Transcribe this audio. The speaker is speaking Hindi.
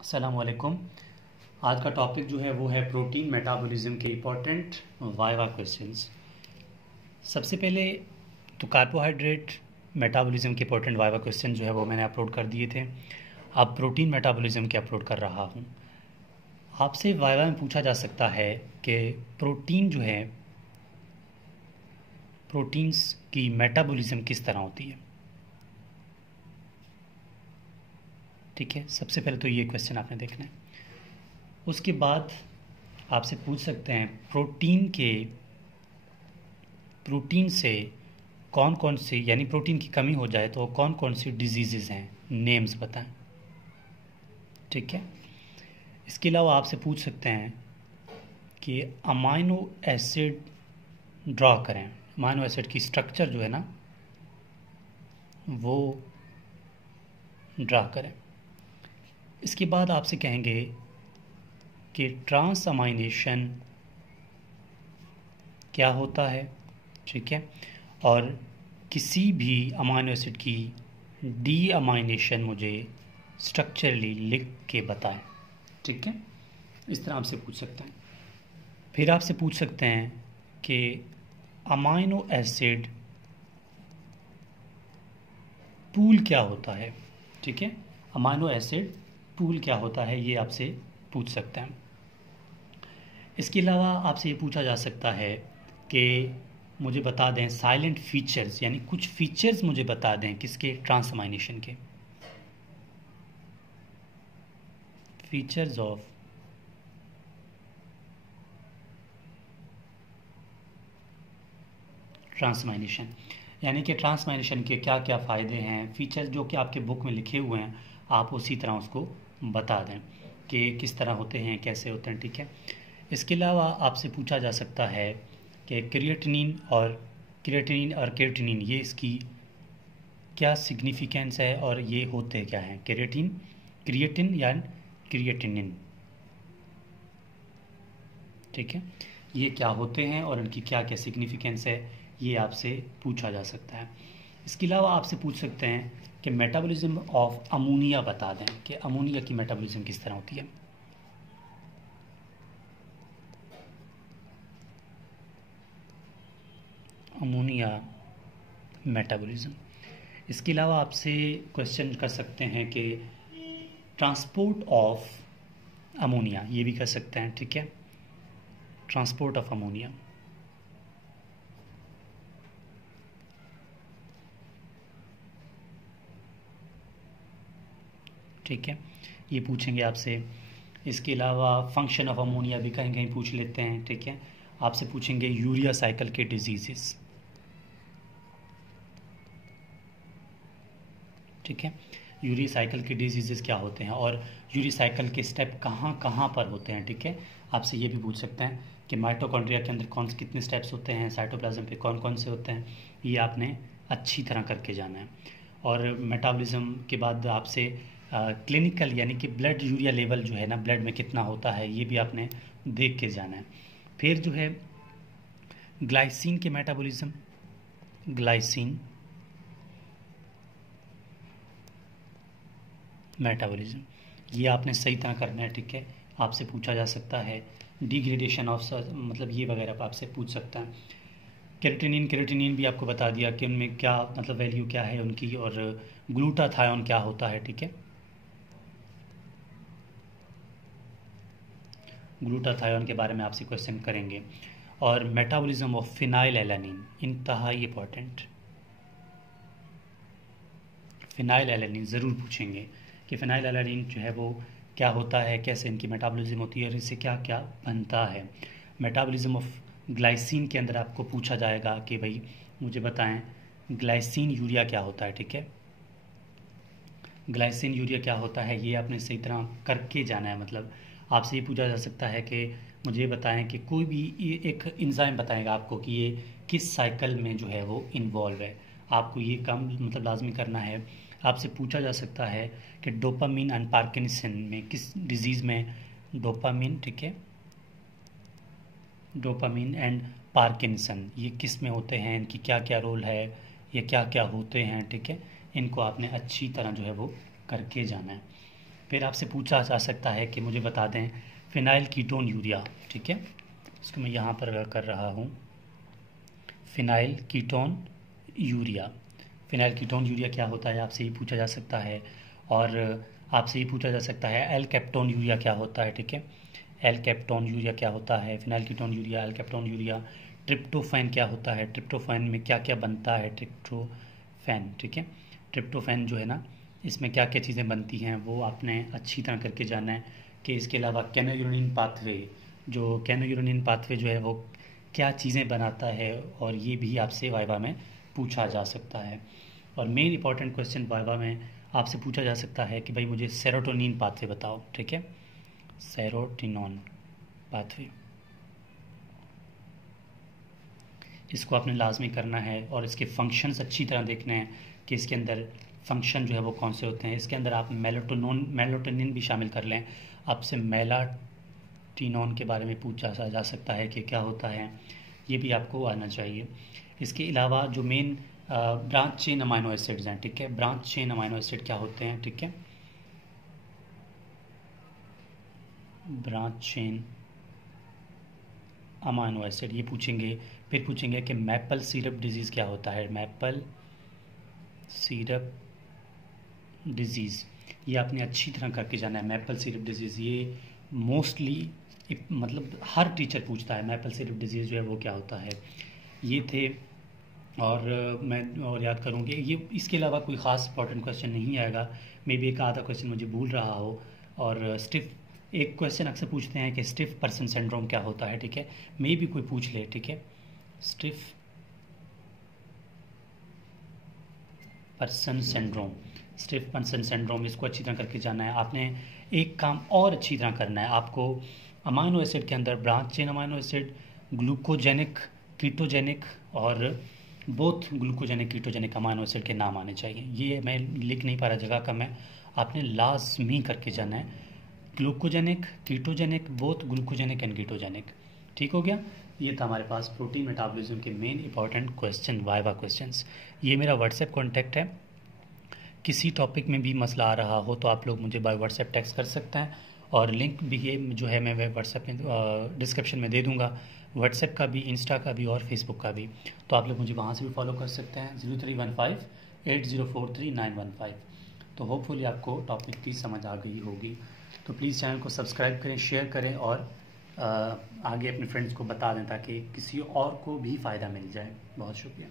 अस्सलामुअलैकुम। आज का टॉपिक जो है वो है प्रोटीन मेटाबॉलिज्म के इम्पोर्टेंट वाइवा क्वेश्चंस। सबसे पहले तो कार्बोहाइड्रेट मेटाबॉलिज्म के इम्पोर्टेंट वाइवा क्वेश्चन जो है वो मैंने अपलोड कर दिए थे। अब प्रोटीन मेटाबॉलिज्म के अपलोड कर रहा हूँ। आपसे वाइवा में पूछा जा सकता है कि प्रोटीन जो है, प्रोटीन्स की मेटाबॉलिज्म किस तरह होती है। ठीक है, सबसे पहले तो ये क्वेश्चन आपने देखना है। उसके बाद आपसे पूछ सकते हैं प्रोटीन से कौन कौन सी, यानी प्रोटीन की कमी हो जाए तो कौन कौन सी डिजीज़ेज़ हैं, नेम्स बताएं। ठीक है, इसके अलावा आपसे पूछ सकते हैं कि अमाइनो एसिड ड्रा करें। अमाइनो एसिड की स्ट्रक्चर जो है ना वो ड्रा करें। इसके बाद आपसे कहेंगे कि ट्रांस अमाइनेशन क्या होता है। ठीक है, और किसी भी अमाइनो एसिड की डी अमाइनेशन मुझे स्ट्रक्चरली लिख के बताएं। ठीक है, इस तरह आपसे पूछ सकते हैं। फिर आपसे पूछ सकते हैं कि अमाइनो एसिड पूल क्या होता है। ठीक है, अमाइनो एसिड पूल क्या होता है ये आपसे पूछ सकते हैं। इसके अलावा आपसे ये पूछा जा सकता है कि मुझे बता दें साइलेंट फीचर्स, यानी कुछ फीचर्स मुझे बता दें किसके, ट्रांसअमाइनेशन के। फीचर्स ऑफ ट्रांसअमाइनेशन, यानी कि ट्रांसअमाइनेशन के क्या क्या फ़ायदे हैं, फीचर्स जो कि आपके बुक में लिखे हुए हैं, आप उसी तरह उसको बता दें कि किस तरह होते हैं, कैसे होते हैं। ठीक है, इसके अलावा आपसे पूछा जा सकता है कि क्रिएटिनिन और केराटिनिन ये इसकी क्या सिग्निफिकेंस है और ये होते क्या हैं। क्रिएटिन या क्रिएटिनिन, ठीक है, ये क्या होते हैं और इनकी क्या क्या सिग्निफिकेंस है, ये आपसे पूछा जा सकता है। इसके अलावा आपसे पूछ सकते हैं कि मेटाबॉलिज्म ऑफ अमोनिया बता दें कि अमोनिया की मेटाबॉलिज्म किस तरह होती है। Ammonia metabolism. इसके अलावा आपसे क्वेश्चन कर सकते हैं कि ट्रांसपोर्ट ऑफ अमोनिया, ये भी कर सकते हैं। ठीक है, ट्रांसपोर्ट ऑफ अमोनिया। ठीक है, ये पूछेंगे आपसे। इसके अलावा फंक्शन ऑफ अमोनिया भी कहीं कहीं पूछ लेते हैं। ठीक है, आपसे पूछेंगे यूरिया साइकिल के डिजीजेस। ठीक है, यूरिया साइकिल के डिजीजेस क्या होते हैं और यूरिया साइकिल के स्टेप कहाँ कहाँ पर होते हैं। ठीक है, आपसे ये भी पूछ सकते हैं कि माइटोकॉन्ड्रिया के अंदर कितने स्टेप्स होते हैं, साइटोप्लाज्म पे कौन कौन से होते हैं, ये आपने अच्छी तरह करके जाना है। और मेटाबॉलिज्म के बाद आपसे क्लिनिकल, यानी कि ब्लड यूरिया लेवल जो है ना, ब्लड में कितना होता है, ये भी आपने देख के जाना है। फिर जो है ग्लाइसिन के मेटाबॉलिज्म, ग्लाइसिन मेटाबॉलिज्म, ये आपने सही तरह करना है। ठीक है, आपसे पूछा जा सकता है डिग्रेडेशन ऑफ, मतलब ये वगैरह आपसे पूछ सकता है। केराटिनिन भी आपको बता दिया कि उनमें क्या मतलब वैल्यू क्या है उनकी, और ग्लूटाथायोन क्या होता है। ठीक है, ग्लूटाथायोन के बारे में आपसे क्वेश्चन करेंगे। और मेटाबॉलिज्म ऑफ फिनाइल एलानिन, इंतहाई इंपॉर्टेंट। फिनाइल एलानिन ज़रूर पूछेंगे कि फिनाइल एलानिन जो है वो क्या होता है, कैसे इनकी मेटाबॉलिज्म होती है और इससे क्या क्या बनता है। मेटाबॉलिज्म ऑफ ग्लाइसिन के अंदर आपको पूछा जाएगा कि भाई मुझे बताएं ग्लाइसिन यूरिया क्या होता है। ठीक है, ग्लाइसिन यूरिया क्या होता है ये आपने सही तरह करके जाना है। मतलब आपसे ये पूछा जा सकता है कि मुझे बताएं कि कोई भी एक एंजाइम बताएगा आपको कि ये किस साइकिल में जो है वो इन्वॉल्व है, आपको ये काम मतलब लाजमी करना है। आपसे पूछा जा सकता है कि डोपामिन एंड पार्किंसन में किस डिजीज़ में डोपामिन, ठीक है, डोपामिन एंड पार्किंसन ये किस में होते हैं, इनकी क्या क्या रोल है, ये क्या क्या होते हैं। ठीक है, इनको आपने अच्छी तरह जो है वो करके जाना है। फिर आपसे पूछा जा सकता है कि मुझे बता दें फिनाइल कीटोन यूरिया, ठीक है। इसको मैं यहाँ पर कर रहा हूँ, phenyl ketone urea. Phenyl ketone urea क्या होता है आपसे ये पूछा जा सकता है। और आपसे ये पूछा जा सकता है एल कैप्टोन यूरिया क्या होता है, ठीक है। एल कैप्टोन यूरिया क्या होता है, फिनाइल कीटोन यूरिया, एल कैप्टोन यूरिया। ट्रिप्टोफैन क्या होता है, ट्रिप्टोफैन में क्या क्या बनता है, ट्रिप्टोफैन, ठीक है। ट्रिप्टोफैन जो है ना, इसमें क्या क्या चीज़ें बनती हैं वो आपने अच्छी तरह करके जाना है। कि इसके अलावा कैनोयूरेनिन पाथवे, जो कैनोयूरेनिन पाथवे जो है वो क्या चीज़ें बनाता है, और ये भी आपसे वाइवा में पूछा जा सकता है। और मेन इंपॉर्टेंट क्वेश्चन वाइवा में आपसे पूछा जा सकता है कि भाई मुझे सेरोटोनिन पाथवे बताओ, ठीक है। सेरोटिनॉन पाथवे, इसको आपने लाजमी करना है। और इसके फंक्शंस अच्छी तरह देखने हैं कि इसके अंदर फंक्शन जो है वो कौन से होते हैं। इसके अंदर आप मेलाटोनिन भी शामिल कर लें। आपसे मेलाटिनॉन के बारे में पूछा जा सकता है कि क्या होता है, ये भी आपको आना चाहिए। इसके अलावा जो main branch chain amino acids हैं, ठीक है, ब्रांच चेन अमाइनो एसिड क्या होते हैं, ठीक है। ब्रांच चेन अमाइनो एसिड ये पूछेंगे। फिर पूछेंगे कि मैपल सिरप डिजीज़ क्या होता है, मैपल सिरप डिजीज़, ये आपने अच्छी तरह करके जाना है। मैपल सिरप डिजीज़ ये मोस्टली मतलब हर टीचर पूछता है, मैपल सिरप डिजीज़ जो है वो क्या होता है। ये थे। और मैं और याद करूँगी ये, इसके अलावा कोई ख़ास इंपॉर्टेंट क्वेश्चन नहीं आएगा। मे बी एक आधा क्वेश्चन मुझे भूल रहा हो। और स्टिफ एक क्वेश्चन अक्सर पूछते हैं कि स्टिफ पर्सन सिंड्रोम क्या होता है, ठीक है, मे भी कोई पूछ ले, ठीक है। Stiff person syndrome, stiff person syndrome, इसको अच्छी तरह करके जाना है आपने। एक काम और अच्छी तरह करना है आपको, अमाइनो एसिड के अंदर branch chain amino acid, glucogenic, ketogenic और both glucogenic ketogenic amino acid के नाम आने चाहिए। ये मैं लिख नहीं पा रहा, जगह कम है, आपने लाजमी करके जाना है। Glucogenic, ketogenic, both glucogenic and ketogenic, ठीक हो गया। ये था हमारे पास प्रोटीन मेटाबॉलिज्म के main important question, viva questions. ये मेरा व्हाट्सएप कॉन्टैक्ट है, किसी टॉपिक में भी मसला आ रहा हो तो आप लोग मुझे बाय व्हाट्सएप टेक्स्ट कर सकते हैं। और लिंक भी ये जो है मैं व्हाट्सएप में डिस्क्रिप्शन में दे दूँगा, व्हाट्सएप का भी, इंस्टा का भी और फेसबुक का भी। तो आप लोग मुझे वहाँ से भी फॉलो कर सकते हैं, 03158043 915। तो होपफुली आपको टॉपिक की समझ आ गई होगी। तो प्लीज़ चैनल को सब्सक्राइब करें, शेयर करें और आगे अपने फ्रेंड्स को बता दें ताकि किसी और को भी फ़ायदा मिल जाए। बहुत शुक्रिया।